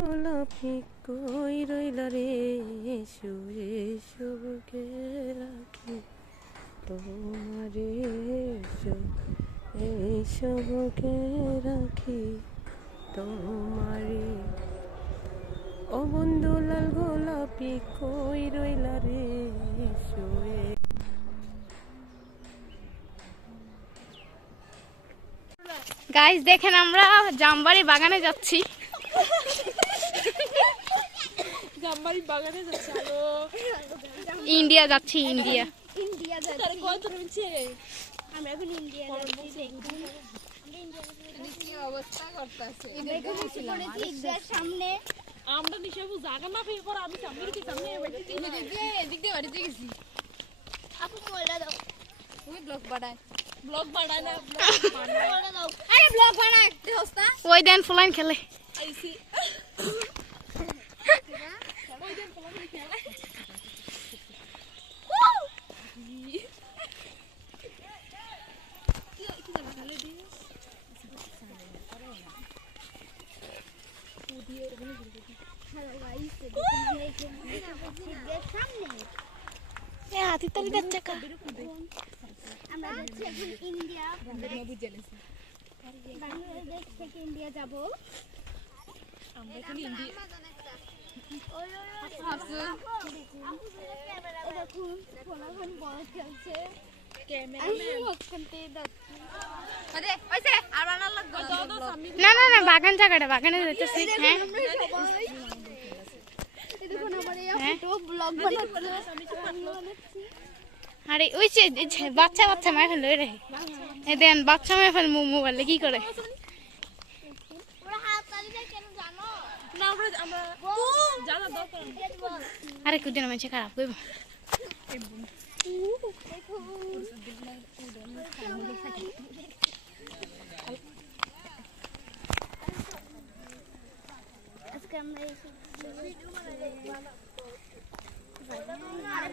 গোলাপি কই রইলা রে, এসো এসো বুকে রাখি তোমারে, এসো এসো বুকে রাখি তোমারে। ও বন্ধু লাল গোলাপি কই রইলা রে, এসো। গাইস দেখেন আমরা জামবাড়ি বাগানে যাচ্ছি। জামবাড়ি বাগানে যাচ্ছি, ইন্ডিয়া যাচ্ছি, ইন্ডিয়া। ইন্ডিয়া যাচ্ছি। কত রয়েছে? আমরা এখন ইন্ডিয়া যাচ্ছি। কি অবস্থা করতেছে? ইন্ডিয়ার সামনে আমরা নিশাবু জায়গা না পেয়ে পর আমি সামনে কি সামনে এদিক দিয়ে বাড়িতে গেছি। আপু মোলা দাও। ওই ব্লগ বানায় না, মোলা দাও। আরে ব্লগ বানায় তে হোস্তা ওই দেন ফুলাইন খেলে। আইসি ওই দেন ফুলাইন খেলে। হ্যালো গাইস, দেখুন ইন্ডিয়ার সামনে এ হাতি তালি যাচ্ছে কা। আমরা যাচ্ছি এখন ইন্ডিয়া। বাংলাদেশ থেকে ইন্ডিয়া যাব। আমরা এখন ইন্ডিয়া দেখুন ফোন বড় খেলছে। না না না বাগান জায়গাটা বাগানে যাচ্ছি। হ্যাঁ দেখুন আমার এই ফটো ব্লগ বানাচ্ছি। আরে ওই যে বাচ্চা বাচ্চা মায় ফেলে রে, এ দেন বাচ্চা মায় ফেলে মোবাইলে কি করে। ওরা হাত তালি দেয় কেন জানো? না আমরা জানা দরকার। আরে কুদিন মানুষ খারাপ কইব। আজকে আমরা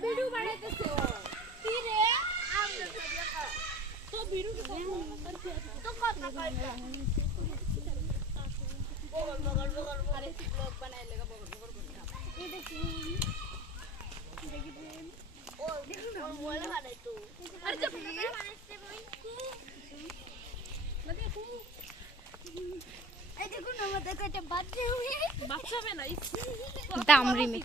ভিডিও বানাইতেছি। কি রে? তো ভিডিও তো কথা কই না। বগল আরে ব্লগ বানাই লাগা বগল এই দেখুন দেখুন ও মোবাইলে বানাই তো। আরে তো বানাইতে বই এই দেখুন আমাদের কাছে বাচ্চা হবে না দামরি মে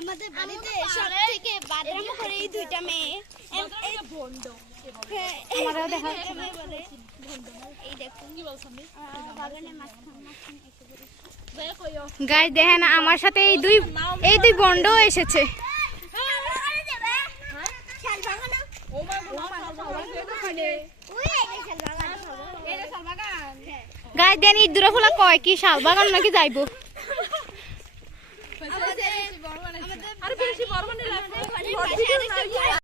আমাদের বাড়িতে সব থেকে বাদরাম করে এই দুইটা মেয়ে এই ভন্ড আমারও দেখা বলে ভন্ড। এই দেখুন কি বলছেন বাগানের মাঝখানে একেবারে গাইস দেখেন আমার সাথে এই দুই বন্ড এসেছে। গাইস দেন এই দূরে ফুলা কয় কি শাল বাগান নাকি যাইবো। আরে বেশি বড় মানে